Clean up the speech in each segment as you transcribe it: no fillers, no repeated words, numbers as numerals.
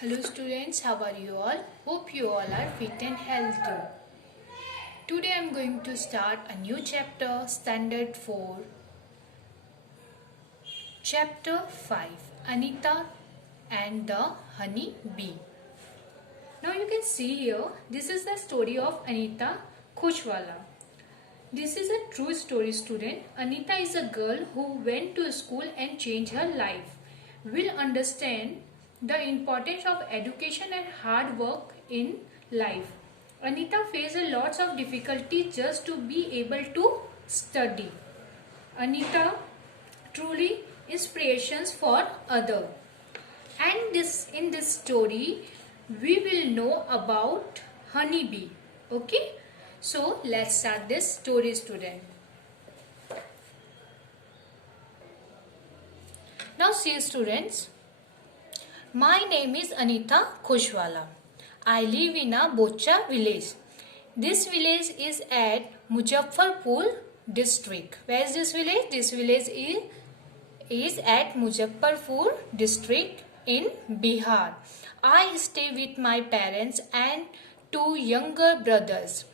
Hello students, how are you all? Hope you all are fit and healthy. Today I am going to start a new chapter, Standard 4, Chapter 5, Anita and the Honey Bee. Now you can see here, this is the story of Anita Khushwala. This is a true story, student. Anita is a girl who went to school and changed her life. We'll understand the importance of education and hard work in life. Anita faced a lots of difficulty just to be able to study. Anita truly inspirations for other. And in this story we will know about honeybee. Okay, so let's start this story, student. Now see, students, my name is Anita Khushwala. I live in a Bocha village. This village is at Muzaffarpur district. Where is this village? This village is at Muzaffarpur district in Bihar. I stay with my parents and two younger brothers.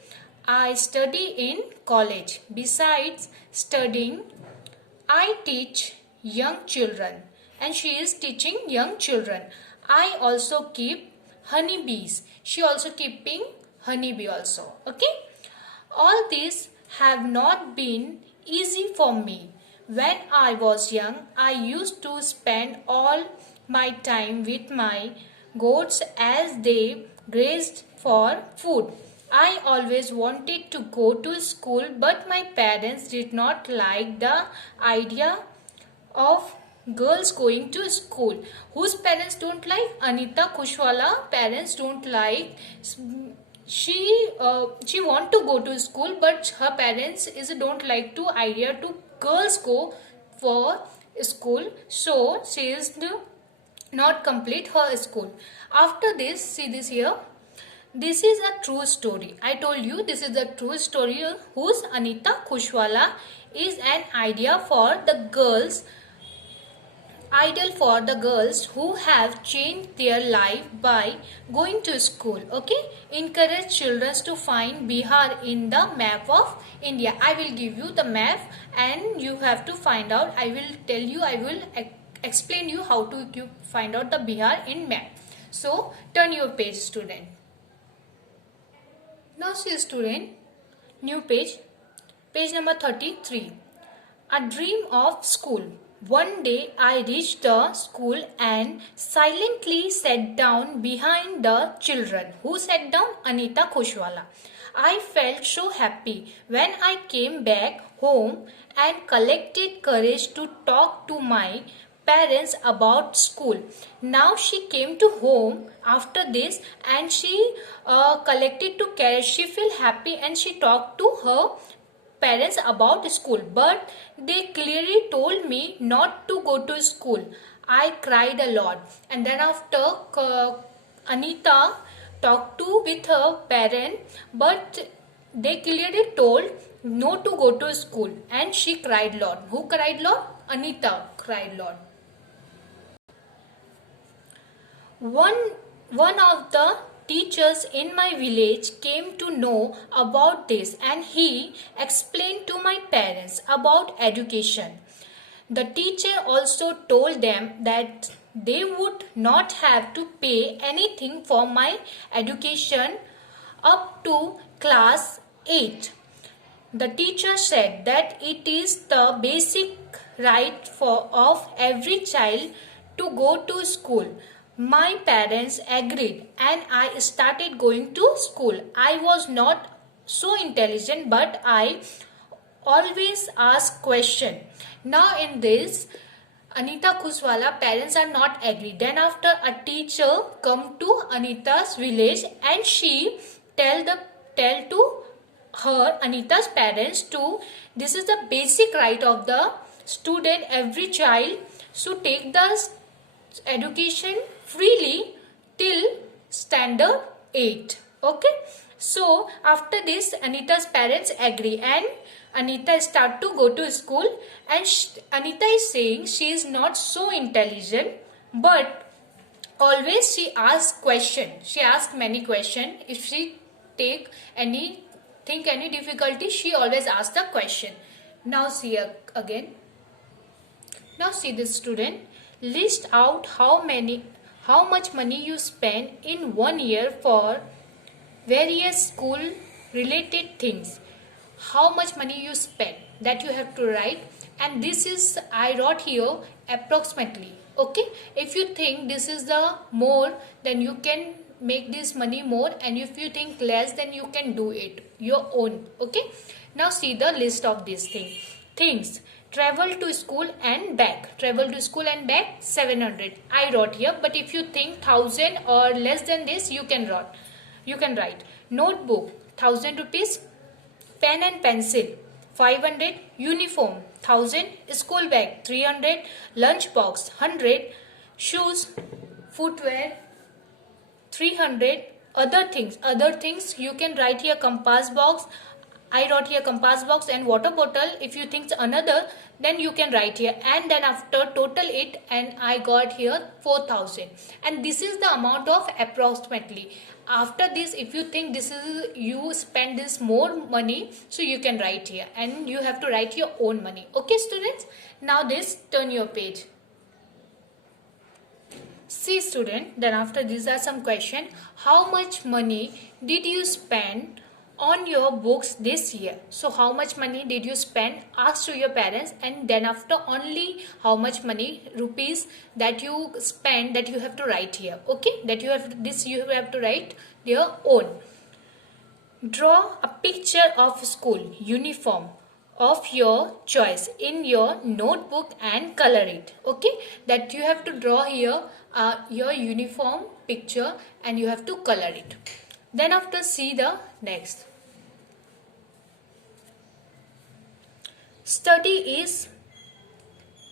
I study in college. Besides studying, I teach young children, and she is teaching young children. I also keep honeybees. She also keeping honeybee also. Okay. All these have not been easy for me. When I was young, I used to spend all my time with my goats as they grazed for food. I always wanted to go to school, but my parents did not like the idea of girls going to school. Whose parents don't like? Anita Khushwala parents don't like. She want to go to school, but her parents don't like to idea to girls go for school, so she is not complete her school. After this, see this here, this is a true story. I told you this is a true story whose Anita Khushwala is an idea for the girls, ideal for the girls who have changed their life by going to school. Okay, encourage children to find Bihar in the map of India. I will give you the map and you have to find out. I will explain you how to find out the Bihar in map. So turn your page, student. Now see, student, new page number 33. A dream of school. One day I reached the school and silently sat down behind the children. Who sat down? Anita Khushwala. I felt so happy when I came back home and collected courage to talk to my parents about school. Now she came to home after this and she collected to courage. She felt happy and she talked to her parents about school, but they clearly told me not to go to school. I cried a lot, and then after Anita talked to with her parent, but they clearly told no to go to school, and she cried a lot. Who cried a lot? Anita cried a lot. One of the teachers in my village came to know about this and he explained to my parents about education. The teacher also told them that they would not have to pay anything for my education up to class 8. The teacher said that it is the basic right of every child to go to school. My parents agreed and I started going to school. I was not so intelligent, but I always ask question. Now in this, Anita Khushwala parents are not agreed. Then after a teacher come to Anita's village and she tell to her Anita's parents to, this is the basic right of the student, every child should take the education freely till standard 8. Okay, so after this Anita's parents agree and Anita start to go to school, and Anita is saying she is not so intelligent, but always she asks question. She asks many question. If she take any difficulty, she always asks the question. Now see again. Now see this student. List out how much money you spend in 1 year for various school related things. How much money you spend, that you have to write, and this is I wrote here approximately. Okay, if you think this is the more, then you can make this money more, and if you think less, then you can do it your own. Okay, now see the list of these things. Travel to school and back. Travel to school and back 700 I wrote here, but if you think 1000 or less than this, you can write. Notebook 1000 rupees. Pen and pencil 500. Uniform 1000. School bag 300. Lunch box 100. Shoes, footwear 300. Other things you can write here. Compass box, I wrote here compass box, and water bottle. If you think another, then you can write here, and then after total it, and I got here 4000, and this is the amount of approximately. After this, if you think this is you spend this more money, so you can write here, and you have to write your own money. Okay students, now this turn your page. See student, then after these are some question. How much money did you spend on your books this year? So how much money did you spend? Ask to your parents, and then after only how much money rupees that you spend, that you have to write here. Okay, that you have to write your own. Draw a picture of school uniform of your choice in your notebook and color it. Okay, that you have to draw here your uniform picture, and you have to color it. Then after see the next. Study is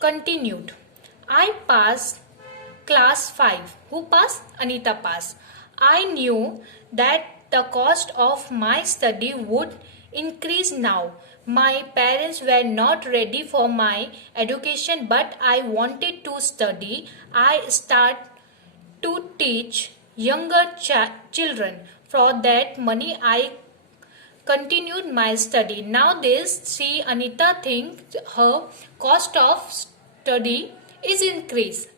continued. I passed class 5. Who passed? Anita passed. I knew that the cost of my study would increase now. My parents were not ready for my education, but I wanted to study. I started to teach younger children. For that money, I continued my study. Now this, see, Anita thinks her cost of study is increased,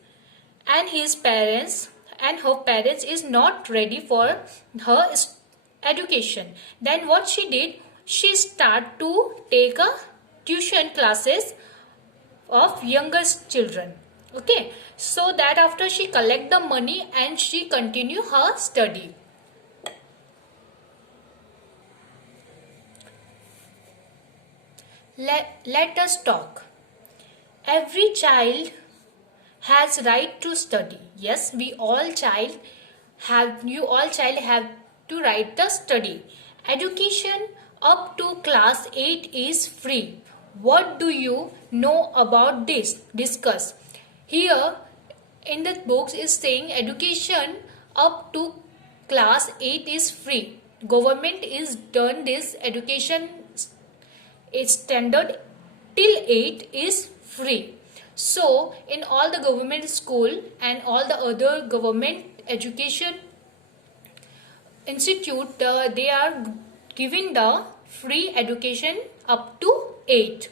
and her parents is not ready for her education. Then what she did, she start to take a tuition classes of younger children. Okay, so that after she collect the money and she continue her study. Let us talk. Every child has right to study. Yes, you all child have to right to study. Education up to class 8 is free. What do you know about this? Discuss. Here in the books is saying education up to class 8 is free. Government is done this education standard till 8 is free. So in all the government school and all the other government education institute, they are giving the free education up to 8.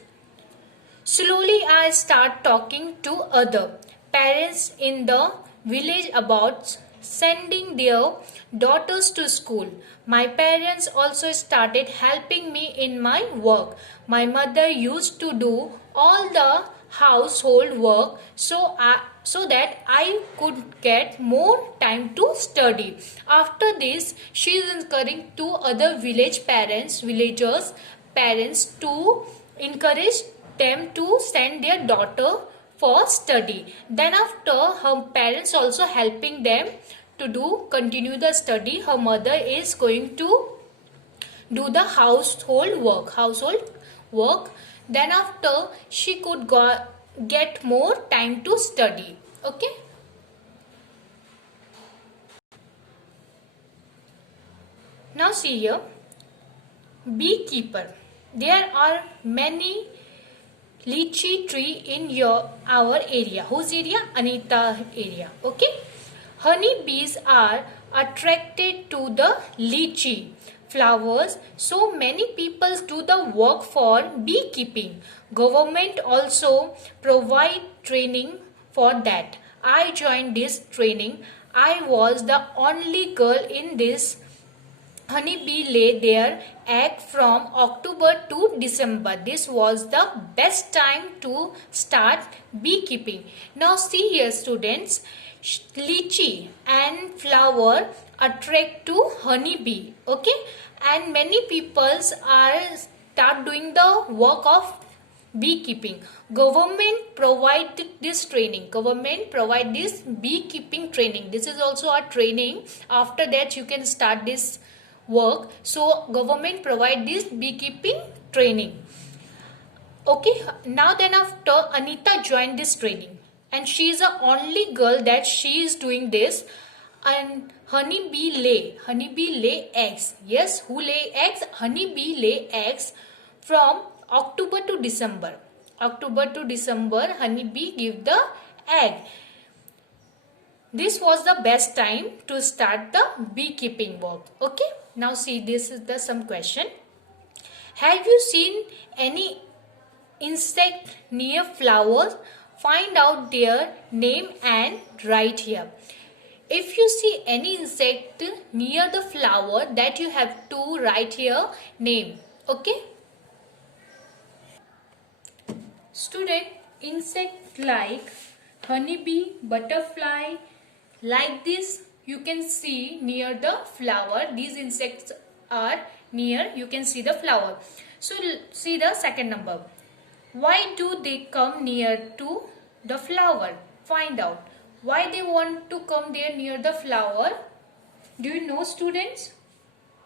Slowly I start talking to other parents in the village about sending their daughters to school. My parents also started helping me in my work. My mother used to do all the household work so that I could get more time to study. After this, she is encouraging to other villagers parents to encourage them to send their daughter for study. Then after, her parents also helping them to continue the study. Her mother is going to do the household work. Then after, she could get more time to study. Okay. Now see here, beekeeper. There are many lychee tree in our area. Whose area? Anita area. Okay. Honeybees are attracted to the lychee flowers, so many people do the work for beekeeping. Government also provide training for that. I joined this training. I was the only girl in this. Honeybee lay their egg from October to December. This was the best time to start beekeeping. Now see here students, lychee and flower attract to honeybee. Okay, and many peoples are start doing the work of beekeeping. Government provide this training. Government provide this beekeeping training. This is also a training. After that you can start this work. So government provide this beekeeping training. Okay, now then after Anita joined this training and she is the only girl that she is doing this. And honeybee lay eggs. Yes, who lay eggs? Honeybee lay eggs from October to December. October to December honeybee give the egg. This was the best time to start the beekeeping work. Okay, now see, this is the some question. Have you seen any insect near flowers? Find out their name and write here. If you see any insect near the flower, that you have to write here name. Okay. Student, insect like honeybee, butterfly, like this you can see near the flower. These insects are near, you can see the flower. So see the second number. Why do they come near to the flower? Find out. Why they want to come there near the flower? Do you know students?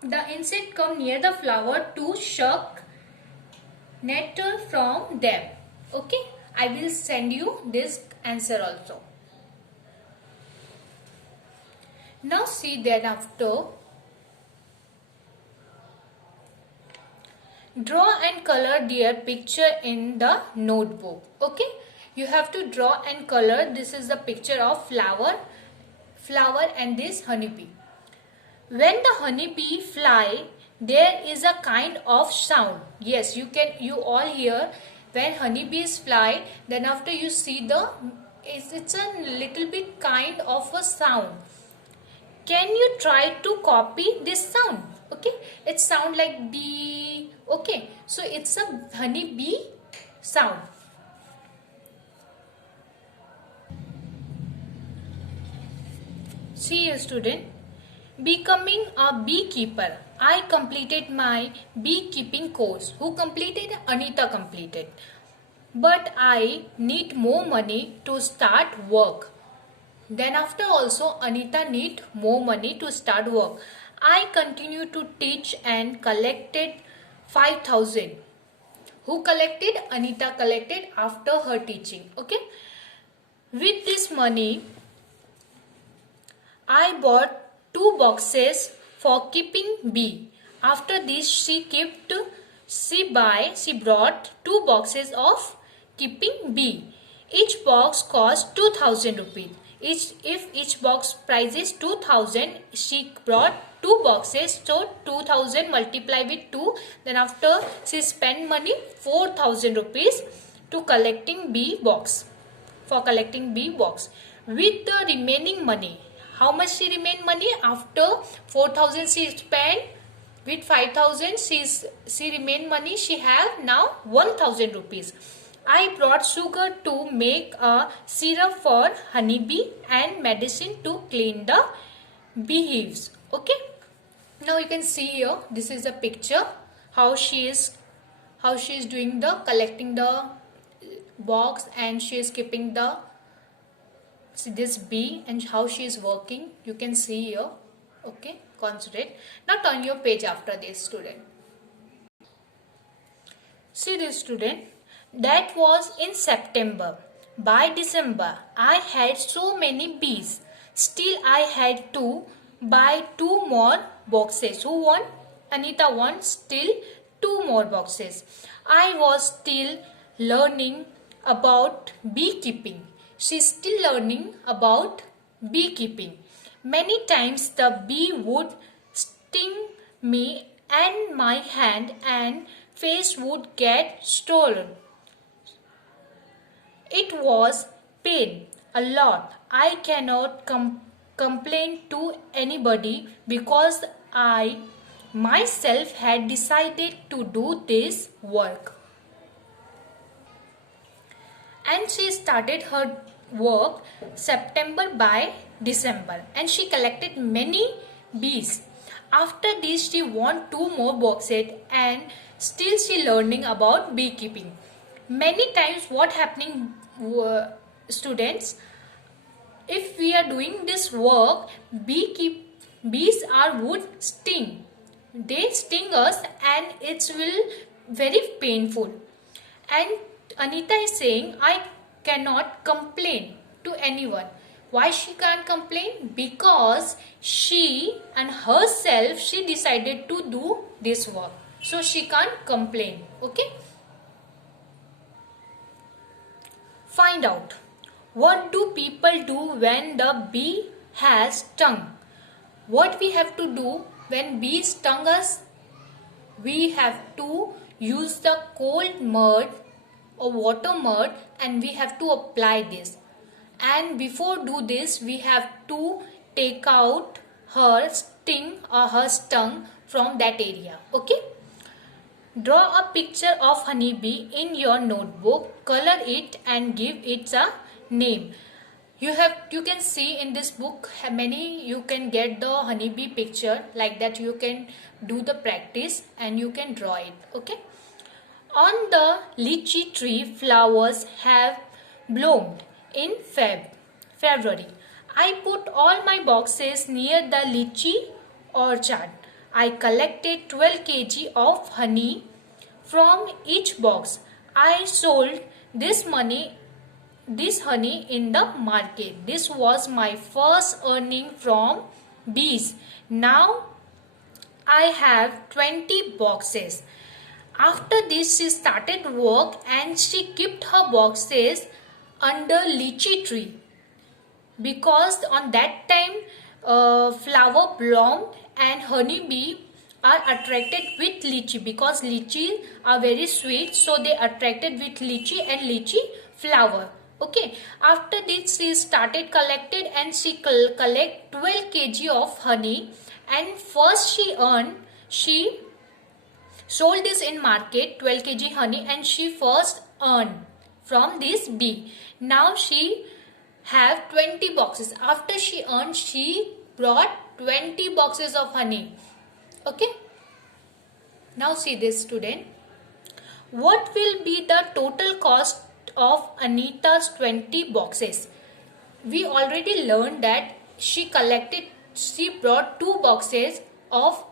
The insect come near the flower to suck nectar from them. Okay, I will send you this answer also. Now see then after. Draw and color their picture in the notebook. Okay, you have to draw and color. This is the picture of flower and this honeybee. When the honeybee fly, there is a kind of sound. Yes, you all hear when honeybees fly. Then after you see it's a little bit kind of a sound. Can you try to copy this sound? Okay, it sound like bee. Okay, so it's a honey bee sound. See you student. Becoming a beekeeper. I completed my beekeeping course. Who completed? Anita completed. But I need more money to start work. Then after also Anita need more money to start work. I continue to teach and collected 5,000. Who collected? Anita collected after her teaching. Okay. With this money, I bought 2 boxes for keeping bee. After this, she brought 2 boxes of keeping bee. Each box cost 2,000 rupees. If each box price is 2,000, she brought 2 boxes, so 2,000 multiply with 2. Then after she spent money 4,000 rupees to collecting bee box. For collecting bee box. With the remaining money, how much she remain money? After 4,000 she spent, with 5,000 she remain money. She have now 1,000 rupees. I brought sugar to make a syrup for honeybee and medicine to clean the beehives. Okay. Now you can see here. This is a picture how she is doing the collecting the box, and she is keeping the this bee, and how she is working. You can see here. Okay. Concentrate. Now turn your page after this student. See this student. That was in September. By December, I had so many bees. Still, I had to buy 2 more boxes. Who won? Anita won still 2 more boxes. I was still learning about beekeeping. She's still learning about beekeeping. Many times the bee would sting me and my hand and face would get stolen. It was pain a lot. I cannot complain to anybody because I myself had decided to do this work. And she started her work September by December, and she collected many bees. After this she won 2 more boxes, and still she learning about beekeeping. Many times what happening, students, if we are doing this work, bees are would sting. They sting us and it will very painful. And Anita is saying, I cannot complain to anyone. Why she can't complain? Because she and herself, she decided to do this work. So she can't complain. Okay? Find out. What do people do when the bee has stung? What we have to do when bee stung us? We have to use the cold mud or water mud, and we have to apply this. And before do this, we have to take out her sting or her stung from that area. Okay? Draw a picture of honeybee in your notebook, color it and give it a name. You can see in this book many, you can get the honeybee picture like that. You can do the practice and you can draw it. Okay? On the lychee tree, flowers have bloomed in February. I put all my boxes near the lychee orchard. I collected 12 kg of honey from each box. I sold this honey in the market. This was my first earning from bees. Now I have 20 boxes. After this, she started work and she kept her boxes under lychee tree, because on that time flower bloomed and honeybee are attracted with lychee, because lychee are very sweet, so they attracted with lychee and lychee flower. Okay, after this she started collected and she collect 12 kg of honey, and first she sold this in market 12 kg honey, and she first earned from this bee. Now she have 20 boxes. After she earned, she brought 20 boxes of honey. Okay. Now see this, student. What will be the total cost of Anita's 20 boxes? We already learned that she brought 2 boxes of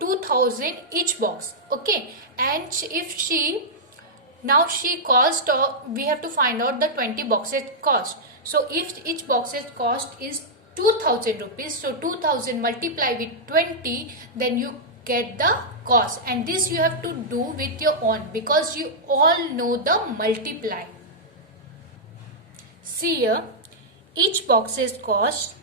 2000 each box. Okay. And if she cost, we have to find out the 20 boxes cost. So if each box's cost is 2000 rupees, so 2000 multiply with 20, then you get the cost. And this you have to do with your own, because you all know the multiply. See here, each box's cost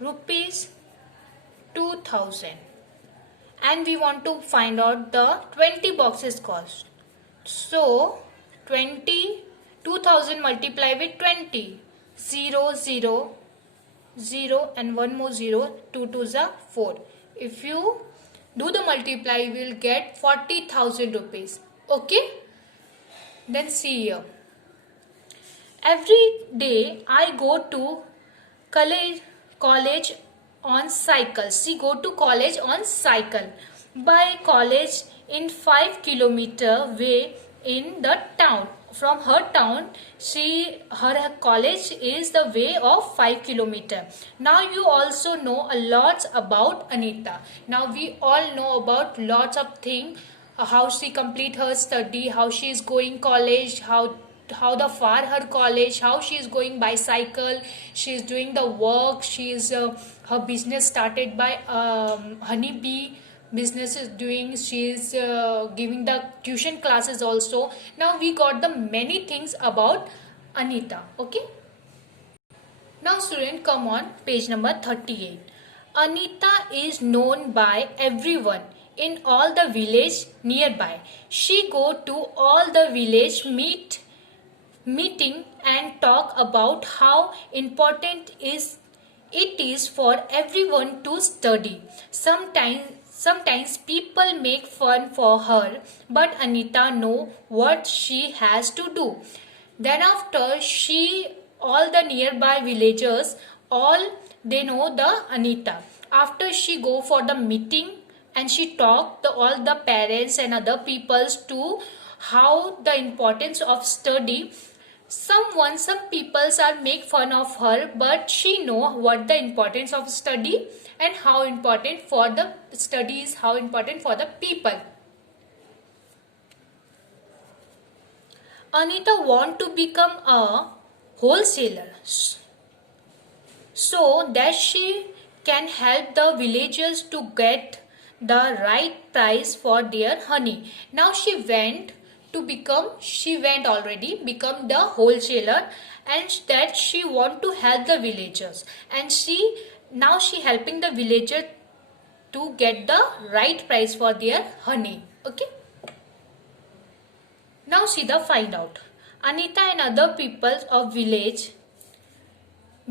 rupees 2000, and we want to find out the 20 boxes cost. So 2000 multiply with 20, 0 0 0 and one more 0, 2 2s are 4. If you do the multiply, you will get 40,000 rupees. Okay, then see here. Every day I go to college on cycle. She go to college on cycle. By college in 5 kilometer way in the town. From her town, her college is the way of 5 kilometer. Now you also know a lot about Anita. Now we all know about lots of things. How she complete her study, how she is going college, how the far her college, how she is going bicycle, she is doing the work, she is her business started by honeybee. business is doing. She is giving the tuition classes also. Now we got the many things about Anita. Okay. Now student, come on page number 38. Anita is known by everyone in all the village nearby. She go to all the village meeting and talk about how important is it is for everyone to study. Sometimes people make fun for her, but Anita know what she has to do. Then after she all the nearby villagers all they know the Anita. After she go for the meeting and she talk all the parents and other peoples to how the importance of study. Some peoples are make fun of her, but she know what the importance of study and how important for the studies, how important for the people. Anita want to become a wholesaler so that she can help the villagers to get the right price for their honey. Now she went already become the wholesaler, and that she want to help the villagers, and she helping the villager to get the right price for their honey. Okay. Now see the find out. Anita and other people of village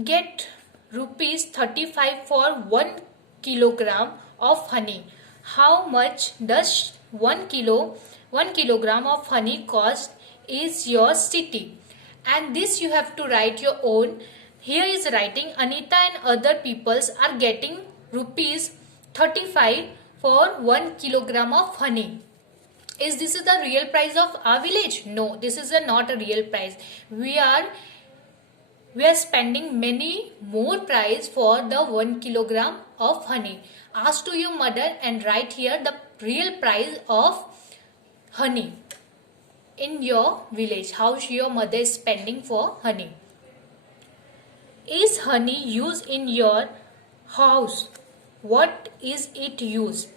get rupees 35 for 1 kilogram of honey. How much does 1 kilogram of honey cost is your city? And this you have to write your own. Here is writing Anita and other peoples are getting rupees 35 for 1 kilogram of honey. Is this the real price of our village? No, this is not a real price. We are spending many more price for the 1 kilogram of honey. Ask to your mother and write here the real price of honey in your village. How your mother is spending for honey. Is honey used in your house? What is it used?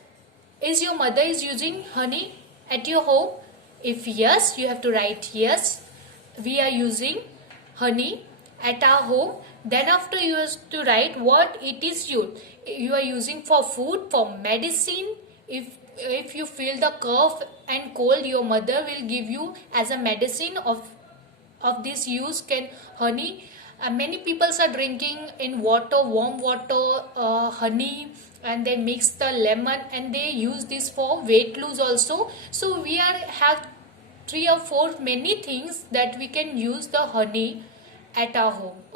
Is your mother is using honey at your home? If yes, you have to write yes. We are using honey at our home. Then after you have to write what it is used. You are using for food, for medicine. If you feel the cough and cold, your mother will give you as a medicine of this use can honey. Many people are drinking in water, warm water, honey, and they mix the lemon and they use this for weight loss also. So we have 3 or 4 many things that we can use the honey at our home. Okay.